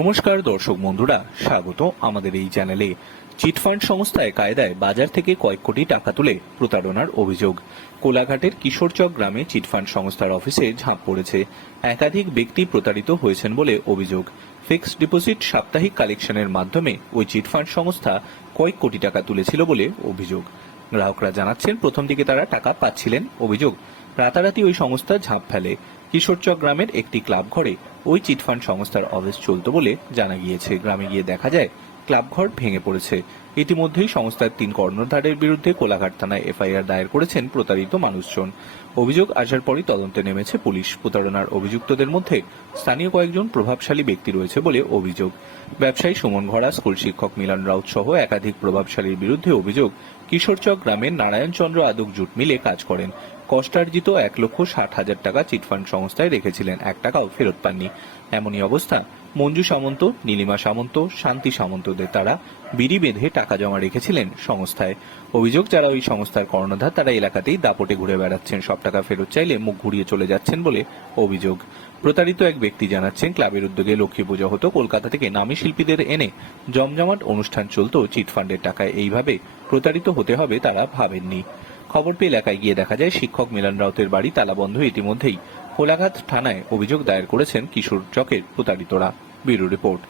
নমস্কার দর্শক বন্ধুরা, স্বাগত আমাদের এই চ্যানেলে। চিটফান্ড সংস্থায় কায়দায় বাজার থেকে কয়েক কোটি টাকা তুলে প্রতারণার অভিযোগ। কোলাঘাটের কিশোরচক গ্রামে চিটফান্ড সংস্থার অফিসে ঝাঁপ পড়েছে। একাধিক ব্যক্তি প্রতারিত হয়েছেন বলে অভিযোগ। ফিক্সড ডিপোজিট সাপ্তাহিক কালেকশনের মাধ্যমে ওই চিটফান্ড সংস্থা কয়েক কোটি টাকা তুলেছিল বলে অভিযোগ। গ্রাহকরা জানাচ্ছেন, প্রথম দিকে তারা টাকা পাচ্ছিলেন, অভিযোগ। রাতারাতি ওই সংস্থা ঝাঁপ ফেলে। কিশোরচক গ্রামের একটি ক্লাব ঘরে ওই চিটফান্ড সংস্থার অফিস চলত বলে জানা গিয়েছে। গ্রামে গিয়ে দেখা যায় ক্লাব ঘর ভেঙে পড়েছে। ইতিমধ্যেই সংস্থার তিন কর্ণধারের বিরুদ্ধে কোলাঘাট থানায় এফআইআর দায়ের করেছেন প্রতারিত মানুষজন। অভিযোগ আসার পরই তদন্তে নেমেছে পুলিশ। প্রতারণার অভিযুক্তদের মধ্যে স্থানীয় কয়েকজন প্রভাবশালী ব্যক্তি রয়েছে বলে অভিযোগ। ব্যবসায়ী সুমন ঘোড়া, স্কুল শিক্ষক মিলন রাউত সহ একাধিক প্রভাবশালীর বিরুদ্ধে অভিযোগ। কিশোরচক গ্রামের নারায়ণচন্দ্র আদক জুট মিলে কাজ করেন। কষ্টার্জিত এক লক্ষ ষাট হাজার টাকা চিটফান্ড সংস্থায় রেখেছিলেন। এক টাকাও ফেরত পাননি। এমনই অবস্থা। মঞ্জু সামন্ত, নীলিমা সামন্ত, শান্তি সামন্তদের তারা বিড়ি বেঁধে টাকা জমা রেখেছিলেন সংস্থায়। অভিযোগ, যারা ওই সংস্থার কর্ণধার, তারা এলাকাতেই দাপটে ঘুরে বেড়াচ্ছেন। সব টাকা ফেরত চাইলে মুখ ঘুরিয়ে চলে যাচ্ছেন বলে অভিযোগ। প্রতারিত এক ব্যক্তি জানাচ্ছেন, ক্লাবের উদ্যোগে লক্ষ্মী পুজো হতো, কলকাতা থেকে নামী শিল্পীদের এনে জমজমাট অনুষ্ঠান চলত চিটফান্ডের টাকায়। এইভাবে প্রতারিত হতে হবে তারা ভাবেননি। খবর পেয়ে এলাকায় গিয়ে দেখা যায়, শিক্ষক মিলন রাউতের বাড়ি তালাবন্ধ। ইতিমধ্যেই কোলাঘাট থানায় অভিযোগ দায়ের করেছেন কিশোর চকের প্রতারিতরা। Bureau report.